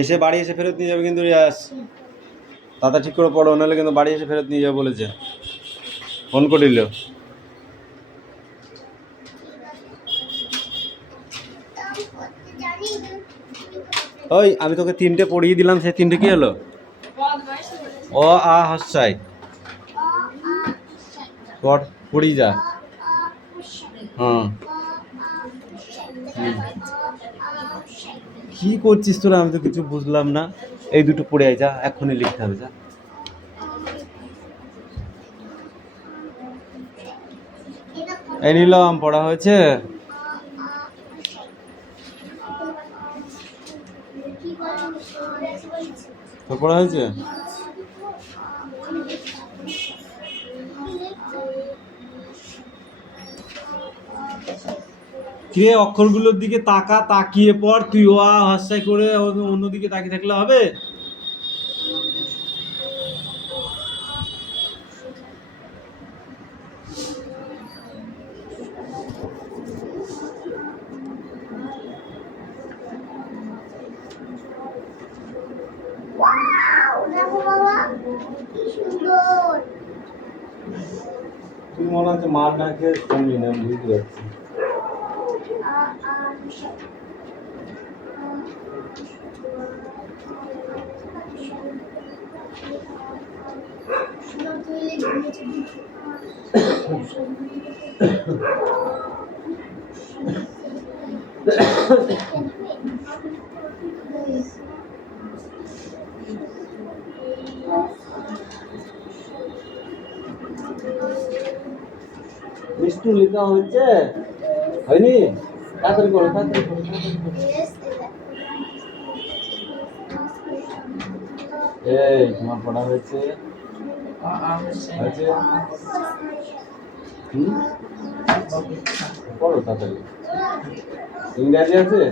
এসে বাড়ি এসে ফেরত নিয়ে যাবে কিন্তু রিয়াস, দাদা ঠিক করে পড়ো, নাহলে কিন্তু বাড়ি এসে ফেরত নিয়ে যাবে বলেছে, ফোন করিল। ওই আমি তোকে 3টে পড়িয়ে দিলাম, সেই 3টে কি হলো? অ আ হস্যাই পড়, পড়ি যা। হ্যাঁ কি করছিস তোরা? আমি তো কিছু বুঝলাম না। এই দুটো পড়ে আয়, যা এক্ষুনি লিখতে হবে, যা। এই নিলাম, পড়া হয়েছে? তোর পড়া হয়েছে? কে অক্ষরগুলোর দিকে তাকিয়ে পড়, তুই ও আ হস্যাই করে অন্যদিকে তাকিয়ে থাকলে হবে? তুই মনে হচ্ছে মার না খেয়ে শুনবি না, বুঝতে পারছি। মিষ্টু লেখা হয়েছে? হয়নি? তাড়াতাড়ি করো, তাড়াতাড়ি করো, তাড়াতাড়ি করো। এই তোমার পড়া হয়েছে? হয়েছে? পড়ো তাড়াতাড়ি। ইংরাজি আছে?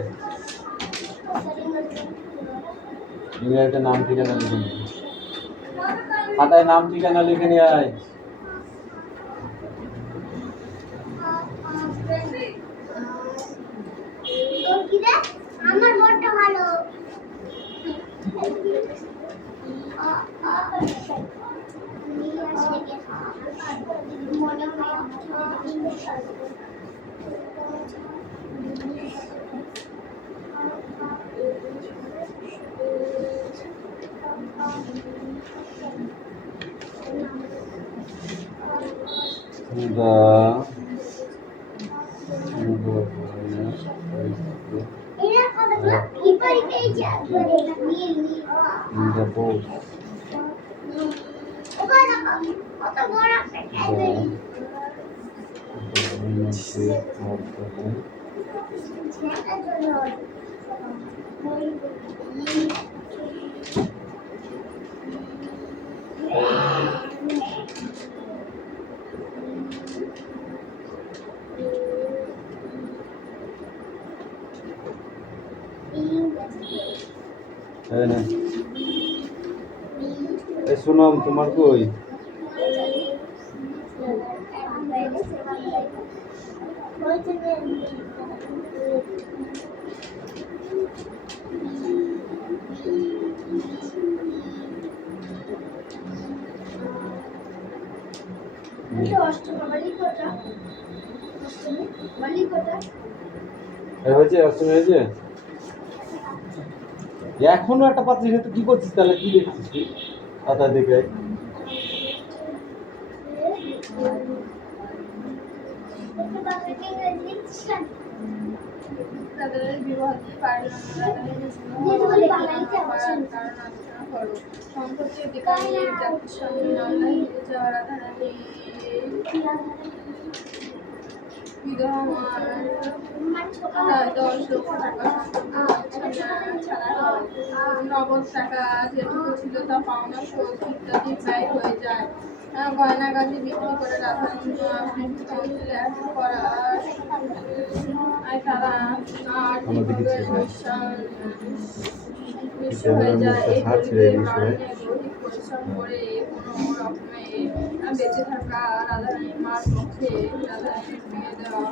ইংরাজিতে নাম ঠিকানা লিখে নিয়ে, খাতায় নাম ঠিকানা লিখে নিয়ে আয়। আমার বড়টা ভালো। সুনম তোমার কই? হয়েছে, অষ্টমী হয়েছে? এখনো একটা পাত্রী তো কি করছিস তাহলে? কি দেখছিস তুই কথা দেখে? নগদ টাকা যেটুকু ছিল তা পাওনা শোধ ইত্যাদি ব্যয় হয়ে যায়। গয়নাগাটি বিক্রি করে রাধারানী তারা হয়ে যায়। এই পরিশ্রম করে কোনো রকমে বেঁচে থাকা রাধারানীর মার পক্ষে রাধারানীর বিয়ে দেওয়া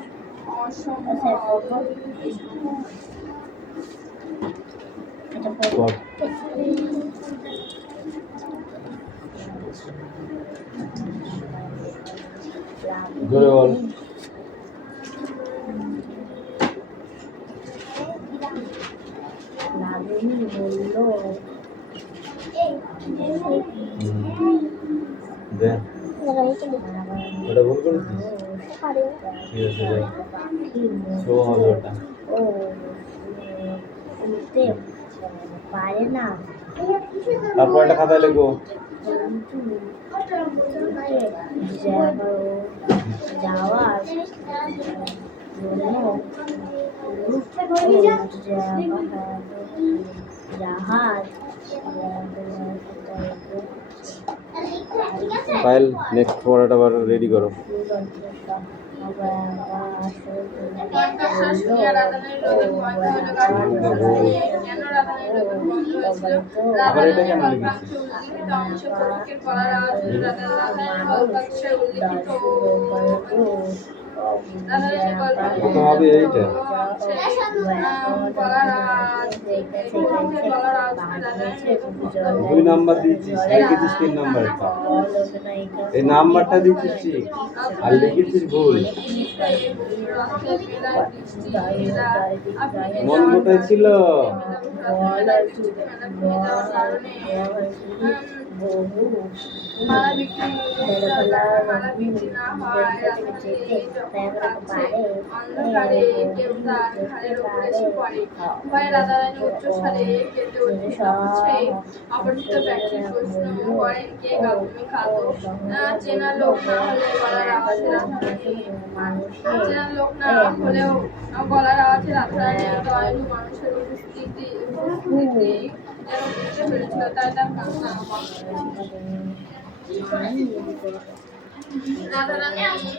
অসম্ভব। বল। জোরে বল। লাবণী বলল দে ওটা ভুল করেছিস, ঠিক আছে যাই শো হবে ওটা। ও উঠতে পারে না, তারপর একটা খাতায় লেখো। কিন্তু যাওয়ার জাহাজ ফাইল নেক্সট পড়াটা আবার রেডি করো। এখানকার শাশুড়িয়া রাধারানীর রোগে ভয় হলো কেন রাধারানীর রোগে বন্ধ হয়েছিল? রাধারানীর গল্পাংশে উল্লিখিত অংশ প্রমুখের কলার আওয়াজ হলো রাধারানীর গল্পাংশে উল্লিখিত রাধারানীর গল্পাংশে হবে এইটা। কলার আওয়াজ প্রমুখের কলার আওয়াজ হলো রাধারানীর রোগে 2 নাম্বার দিয়েছিস, লিখেছিস 3 নাম্বারটা। এই নাম্বারটা দিয়েছিস ঠিক আর লিখেছিস ভুল। মন কোথায় ছিল? মালা বিক্রি মালা বিক্রি না হয় অন্ধকারে কেউ তার ঘাড়ের ওপর এসে পড়ে। ভয়ে রাধারানী উচ্চস্বরে কেঁদে উঠছে। অপরিচিত ব্যক্তির প্রশ্ন করেন, কে গা তুমি খাতো? চেনা লোক না হলে গলার আওয়াজে রাধারানী চেনা লোক না হলেও গলার আওয়াজে রাধারানী দয়ালু মানুষের উপস্থিতি যেন বুঝতে পেরেছিল, তাই তার কান্না। রাধারানী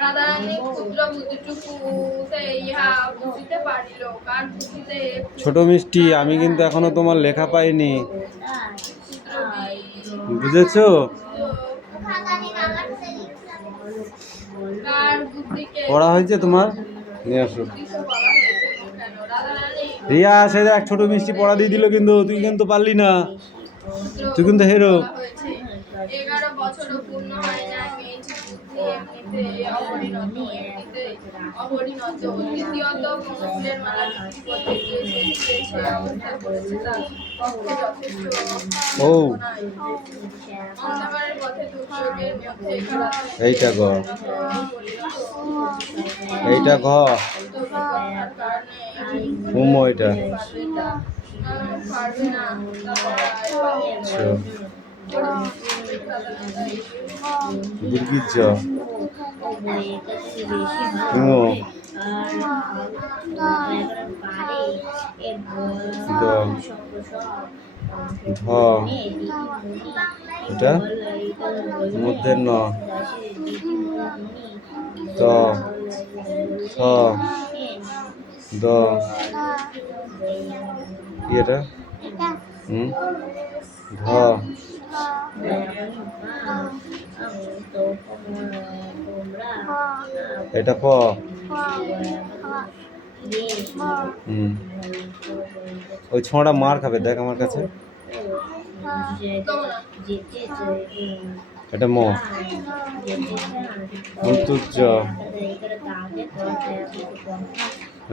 রাধারানী ক্ষুদ্র বুদ্ধিটুকুতে ইহা বুঝিতে পারিল, কার বুঝিতে ছোট মিষ্টি, আমি কিন্তু এখনো তোমার লেখা পাইনি, বুঝেছো? কার বুদ্ধিকে পড়া হয়েছে তোমার? নিয়ে আসো। রিয়া সে দেখ ছোট মিষ্টি পড়া দিয়ে দিল, কিন্তু তুই কিন্তু পারলি না, তুই কিন্তু হেরো। 11 বছরও পূর্ণ হয় না, মেয়েটির বুদ্ধি এমনিতে অপরিণত দ্বিতীয়ত কোনো ফুলের মালা বিক্রি করতে গিয়ে সে অবস্থায় পড়েছে, তার পক্ষে যথেষ্ট ও অন্ধকারের পথে দুর্যোগের মধ্যে এইটা গ, এইটা ঘ, উমো এটা পারবে না দীর্ঘিজ উমো দ ধ, এটা মধ্যের ন, ত ছ দ, কি এটা ধ, এটা প, ওই ছোঁড়া মার খাবে, দেখ আমার কাছে, এটা ম, অন্তর্য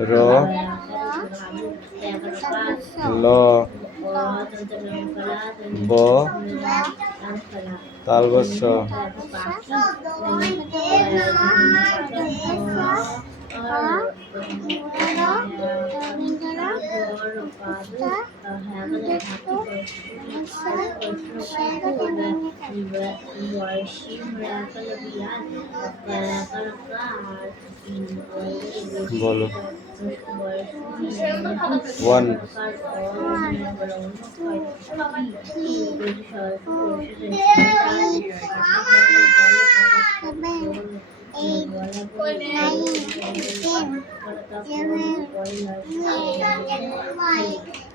র, ল, ব, তালবস্য, বলো 1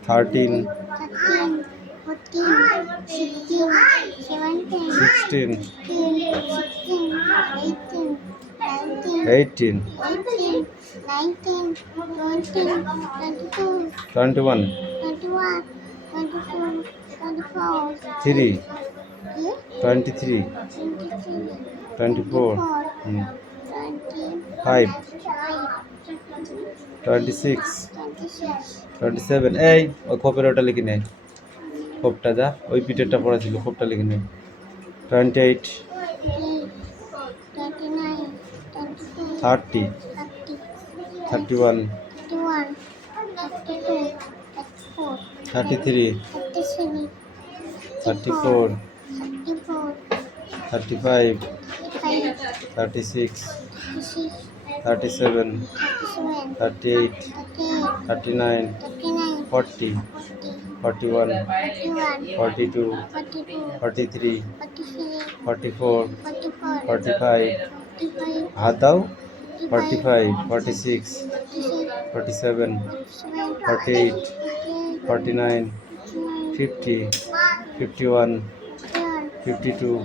13 16 18, 21, 3, 23, 24, 5, 26, 27. এই ওই খোপের ওটা লিখে নেই, খোপটা যা ওই পিঠেরটা পড়া ছিল, খোপটা লিখে নেই। 28, 30, 31, 33, 34, 35, 36, 37, 38, 39, 40, 41, 42, 43, 44, 45, হাত দাও, 45, 46, 47, 48, 49, 50, 51, 52,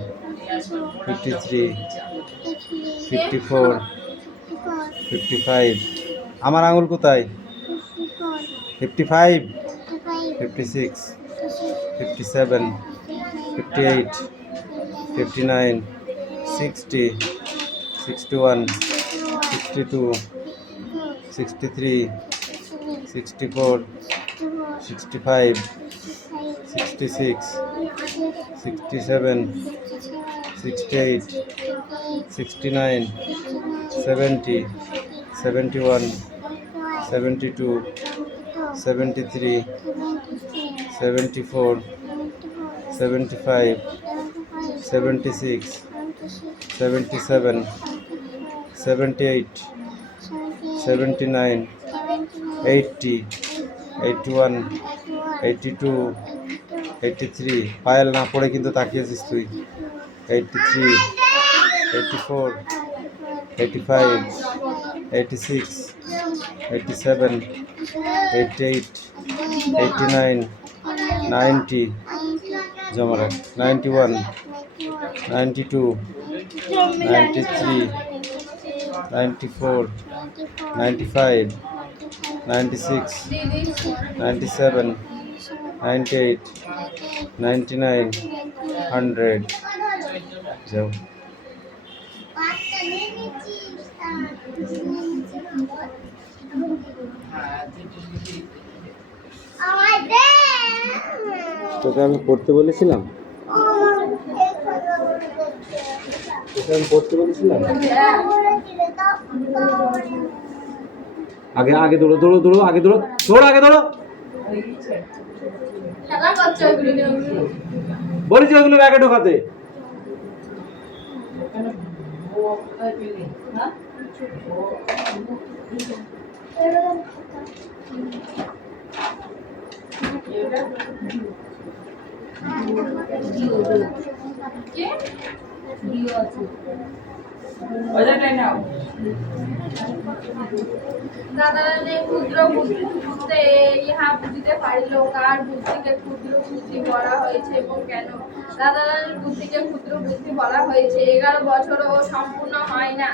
53, 54, 55. আমার আঙুল কোথায়? 55, 56, 57, 58, 59, 60, 61, 62, 63, 64, 65, 66, 67, 68, 69, 70, 71, 72, 73, 74, 75, 76, 77, 78, 79, 80, 81, 82, 83. পায়েল না পড়ে কিন্তু তাকিয়েছিস তুই। 83, 84, 85, 86, 87, 88, 89, 90, জমা রাখ, 91, 92, 93, 94, 95, 96, 97, 98, 99, 100. যাও। তোকে আমি পড়তে বলেছিলাম, তোকে আমি পড়তে বলেছিলাম। আগে আগে দৌড়ো দৌড়ো দৌড়ো, আগে দৌড়ো দৌড়ো, আগে দৌড়ো। খেলা করছে ওইগুলো নিয়ে, ওইগুলো বলেছি ওইগুলো ব্যাগে ঢোকাতে। কে? দাদারানী ক্ষুদ্র বুদ্ধিতে ইহা বুঝিতে পারিল, কার বুদ্ধিকে ক্ষুদ্র বুদ্ধি বলা হয়েছে এবং কেন। দাদারানীর বুদ্ধিকে ক্ষুদ্র বুদ্ধি বলা হয়েছে। 11 বছরও সম্পূর্ণ হয় না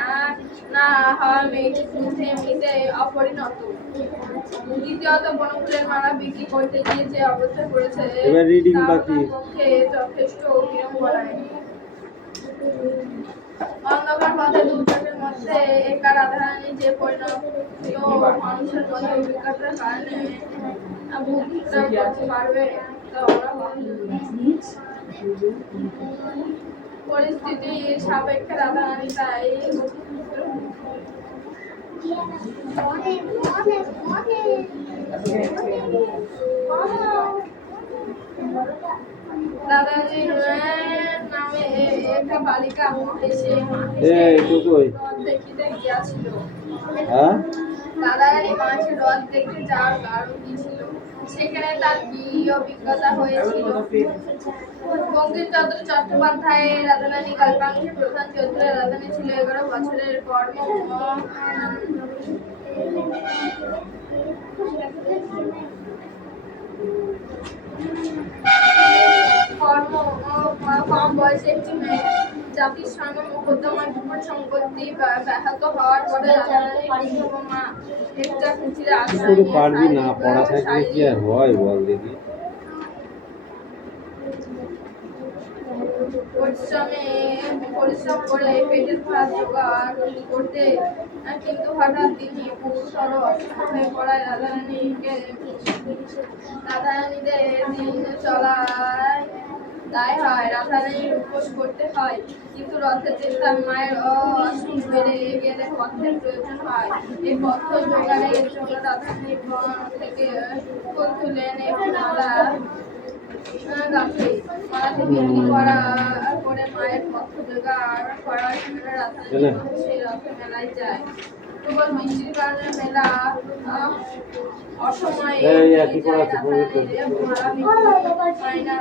না হওয়া মেয়েটি বুদ্ধি এমনিতে অপরিণত। দ্বিতীয়ত বনফুলের মালা বিক্রি করতে গিয়ে যে অবস্থা করেছে এবার রিডিং তা বাকি। ওনার পক্ষে যথেষ্ট বিড়ম্বনায়। অন্ধকার পথে দুর্যোগের মধ্যে একা রাধারানী যে পরিণত মানুষের মধ্যে অভিজ্ঞতার কারণে বুদ্ধিটা করতে পারবে তা ওরা পরিস্থিতির সাপেক্ষে রাধারানী তাই দাদাজির নামে একটা বালিকা এসে দেখিতে গিয়াছিল। হ্যাঁ, দাদারানী মাছের হ্রদ দেখতে যাওয়ার কারণ কি ছিল? সেখানে তার কি অভিজ্ঞতা হয়েছিল? বঙ্কিমচন্দ্র চট্টোপাধ্যায় রাধারানী কাল্পাংশের প্রধান চরিত্রে রাধারানী ছিল 11 বছরের কম বয়সে একটি মেয়ে, জাতির সামনে মোকদ্দমায় বিপুল সম্পত্তি ব্যাহত হওয়ার পরে রাধারানীর মা একটা কুঠিরে কি আশ্রয় করে নিয়ে পারবি না, পড়া থাকলে কি আর হয় বল দেখি। পরিশ্রম করে পেটের ভাত জোগাড় করতে, কিন্তু হঠাৎ তিনি গুরুতর অসুস্থ হয়ে পড়ায় রাধারানীদের দিন চলায় তাই হয়। রাধারানীর উপোস করতে হয়, কিন্তু রথের দিন তার মায়ের অসুখ বেড়ে গেলে পথ্যের প্রয়োজন হয়। এই পথ্য জোগাড়ের জন্য রাধারানী বন থেকে ফুল তুলেন একটি মালা গাঁথে। মালাটি বিক্রি করে মায়ের পথ্য জোগাড় করার জন্য রাধারানী সেই রথের মেলায় যায়। কেবল বৃষ্টির কারণে মেলা অসময়ে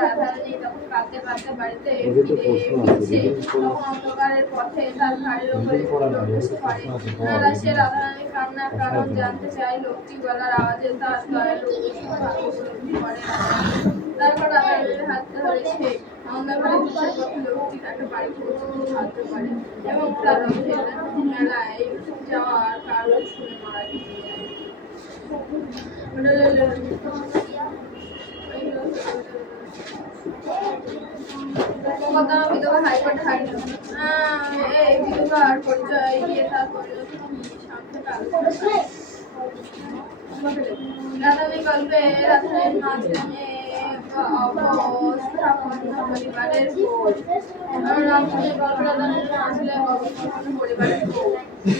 রাধারানী তখন কাঁদতে কাঁদতে বাড়িতে ফিরছে। তখন অন্ধকারের পথে তার ঘাড়ের উপরে বসে পড়ে। সে রাধারানীর কান্নার কারণ জানতে চায়। লোকটি গলার আওয়াজে তার দয়ালু উপলব্ধি করে। তারপর রাধারানীর হাত ধরে সে অন্ধকারে পিছের পথে লোকটি তাকে বাড়ি পৌঁছতে সাহায্য করে এবং তার রথের মেলায় যাওয়ার কারণ শুনে মারা মোকদ্দমা বিধবা হাইকোর্টে হারিল। এই বিধবার পরিচয় দিয়ে তার পরিণতি সংক্ষেপে আলোচনা করা। রাধারানী গল্পে রাধারানীর মা ছিলেন অবস্থাপন্ন পরিবারের বউ। রাধারানীর গল্পে রাধারানীর মা ছিলেন অবস্থাপন্ন পরিবারের বউ,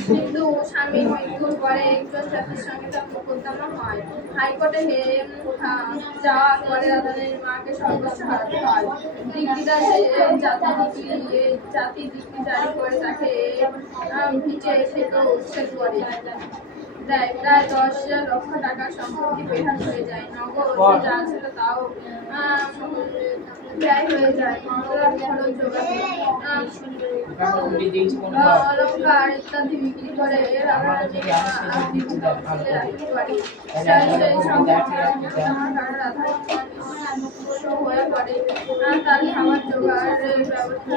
কিন্তু স্বামীর মৃত্যুর পরে একজন জাতির সঙ্গে তার মোকদ্দমা হয়। হাইকোর্টে যাওয়ার পরে রাধারানীর মাকে সর্বস্ব হারাতে হয়। ডিগ্রিদার জাতি ডিগ্রি জারি করে তাকে ভিটে থেকে উচ্ছেদ করে দেয়। প্রায় 10 লক্ষ টাকার সম্পত্তি বেহাত হয়ে যায়। নগদ যা ছিল তাও ব্যয় হয়ে যায়। মন্ত্রার খরচ জোগাতে অলঙ্কার ইত্যাদি বিক্রি করে রাধারানী হয়ে পড়ে। তার খাবার জোগাড়ের ব্যবস্থা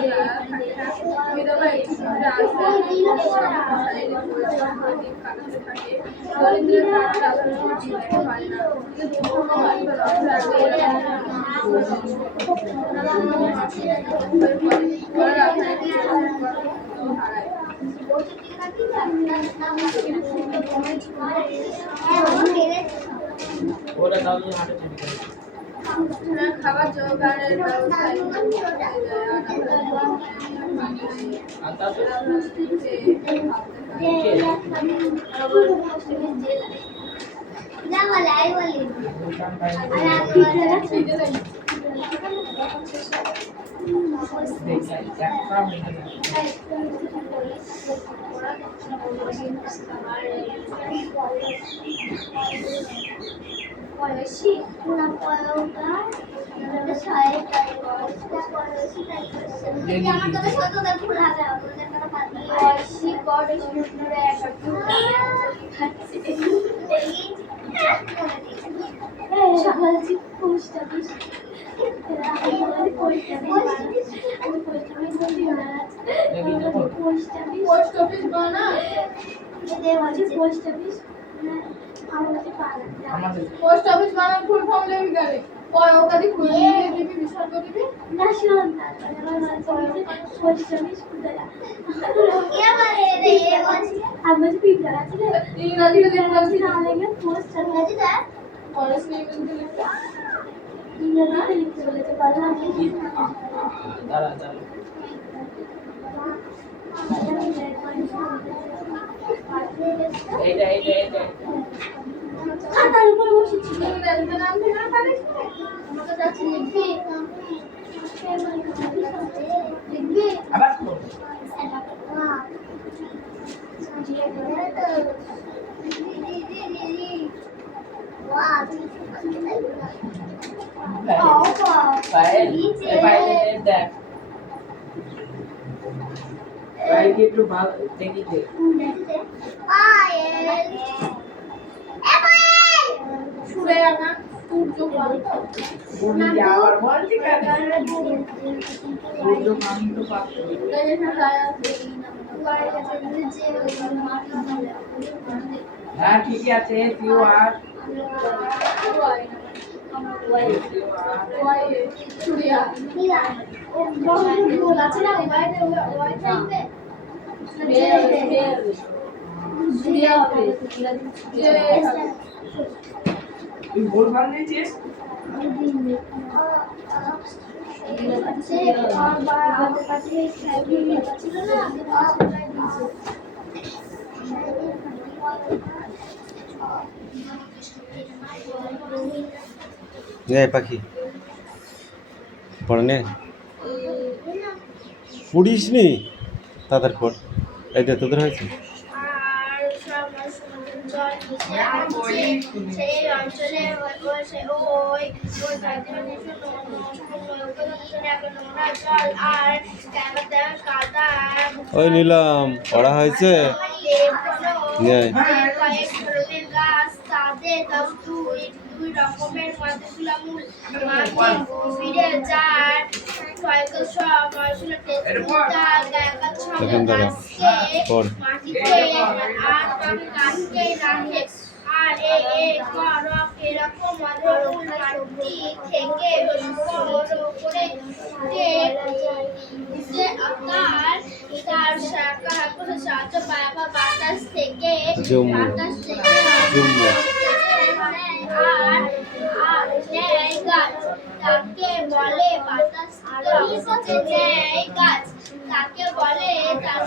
থাকে না। বিধবা একটি ঘরে কাটাতে থাকে। দরিদ্রের কারণে রাধারানী চিনতে পারে না। খাবার জোগাড়ের ব্যবস্থা বয়সী পুরা পয়গা আমার কথা সত্য তার ভুল হবে ওদের কথা বাদ দাও বয়সী বড় সুন্দর একটা সহজে পোস্ট অফিস পোস্ট অফিস বানা পোস্ট অফিস পোস্ট অফিস বানা ফুল ফর্ম লেবি গালে পয়গাদি খুলে দিবি বিসর্গ দিবি না শুন পোস্ট অফিস খুদরা কে বলে রে আমার পিপলা আছে ইংরেজিতে লিখতে না লাগে পোস্ট অফিস দা কলেজ নেই বলতে লিখতে ইংরেজিতে লিখতে বলেছে পারলাম দাঁড়া এইটা খাতার উপর বসেছি ইংরেজিতে নাম থেকে পারিস আমাকে যাচ্ছে লিখবি লিখবি আবার দেখ ভাইকে একটু ভালো দেখি দে পায়েল সুরে আনা সূর্য পান্ত বুড়ি আবার বলছি কেন সূর্য কান্ত পাত্র হ্যাঁ ঠিক আছে তুই আর সূর্যা তুই ভুল ভাল দিয়েছিস নে পাখি পড়ে নে পড়িসনি তাদের পর এই যে তোদের হয়েছে আর সমুদ্রের জল মিশে আসছে সেই অঞ্চলে ওই জল আর কাদা ওই নিলাম পড়া হয়েছে নে কয়েক ধরনের গাছ তাদের দুই রকমের মাটিগুলা মূল ফিরে যার কয়েক সব এখন দাঁড়া পড় মাটিতে আর তবে গাছকে রাখে আর এরকম মধুর মাটি থেকে করে তার সাহায্য পায় বা বাতাস থেকে জম্মু জম্মু আর নেয় গাছ তাকে বলে বাতাস নেয় গাছ তাকে বলে তার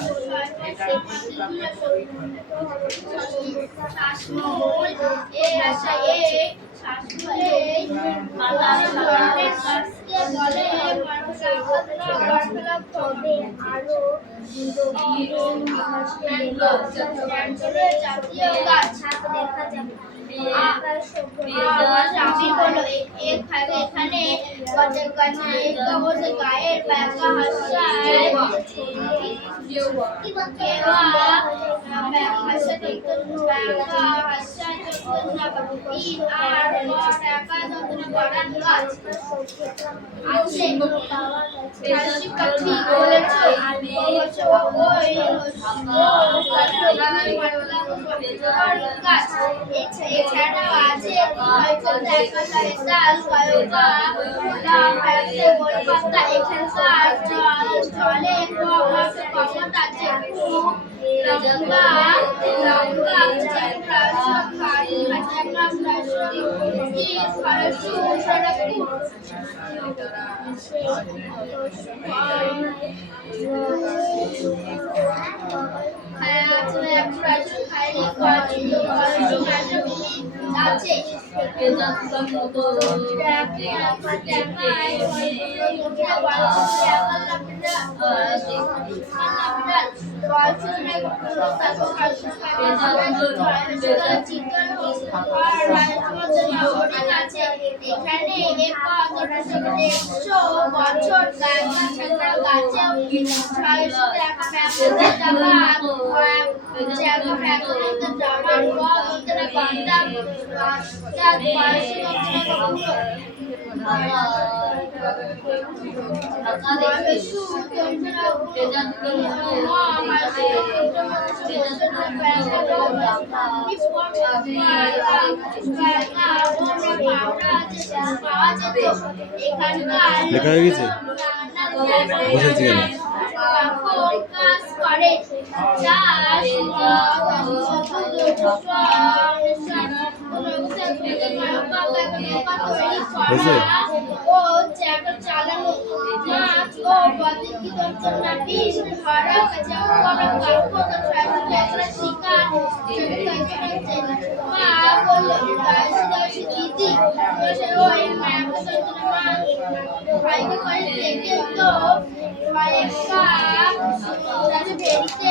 শ্বাসমূল এ আশা এ শ্বাসমূলে গাছকে বলে তবে আরো জাতীয় গাছ দেখা যাবে আমি বলো এখানে গায়ের ব্যাকা হাসায় এছাড়াও আছে এখানকার জলে ক্ষমতা আছে লম্বা আছে এখানে 100 বছর লেখা হয়ে গেছে বসেছি কেন কাজ করে হয়েছে ও চালানো মাছ ও ধরা শিকার মা বললো দিদি ওই ভাইকে করে দেখে তো ভেড়িতে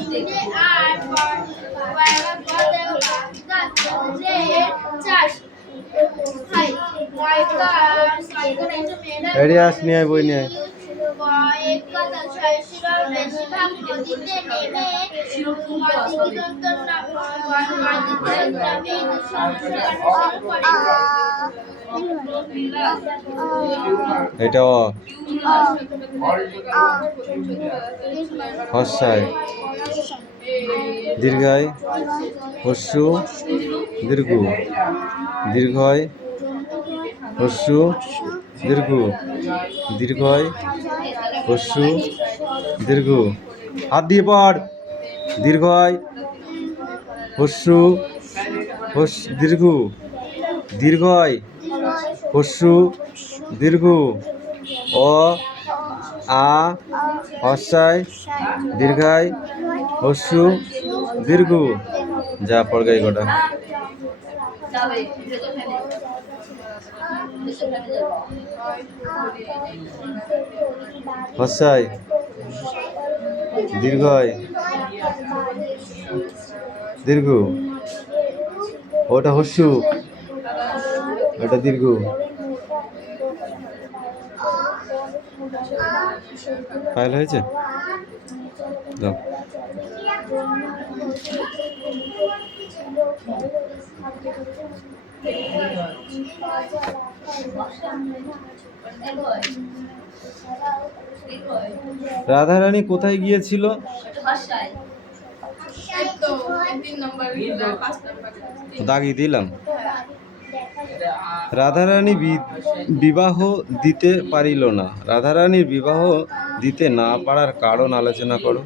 চিংড়ি আর চাষ এড়িয়ে আস নিয়ে আয় বই নিয়ে আয়। এক কথা শৈশব বেশিরভাগ নদীতে নেমে এটা অ হস্যায় দীর্ঘায় হস্যু দীর্ঘ দীর্ঘয় হস্যু দীর্ঘ দীর্ঘয় হস্যু দীর্ঘ হাত দিয়ে পড় দীর্ঘয় হস্যু দীর্ঘ দীর্ঘয় হস্যু দীর্ঘ অ আ হস্যায় দীর্ঘায় হস্যু দীর্ঘ যা পড় গাই কটা হস্যায় দীর্ঘয় দীর্ঘ ওটা হস্যু ওটা দীর্ঘ ফাইল হয়েছে দাও রাধারানী কোথায় গিয়েছিল? এই তো 3 নম্বর 5 নম্বর দাগি দিলাম। রাধারানী বিবাহ দিতে পারিল না। রাধারানীর বিবাহ দিতে না পারার কারণ আলোচনা করো।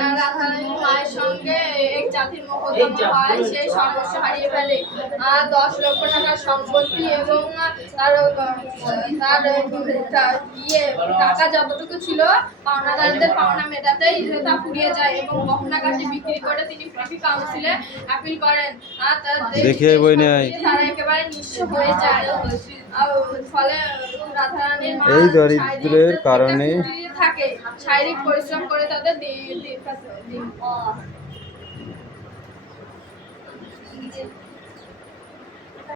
রাধারানীর মায়ের সঙ্গে এক জাতির মকদ্দমা হয়, সে সর্বস্ব হারিয়ে ফেলে। 10 লক্ষ টাকার সম্পত্তি এবং তার টাকা যতটুকু ছিল পাওনাদারদের পাওনা মেটাতেই তা ফুরিয়ে যায় এবং গহনাগাটি বিক্রি করে তিনি প্রিভি কাউন্সিলে আপিল করেন। দেখে বই নেয়। তারা একেবারে নিঃস্ব হয়ে যায়। ফলে রাধারানীর মা এই দরিদ্রের কারণে থাকে, শারীরিক পরিশ্রম করে তাদের দিন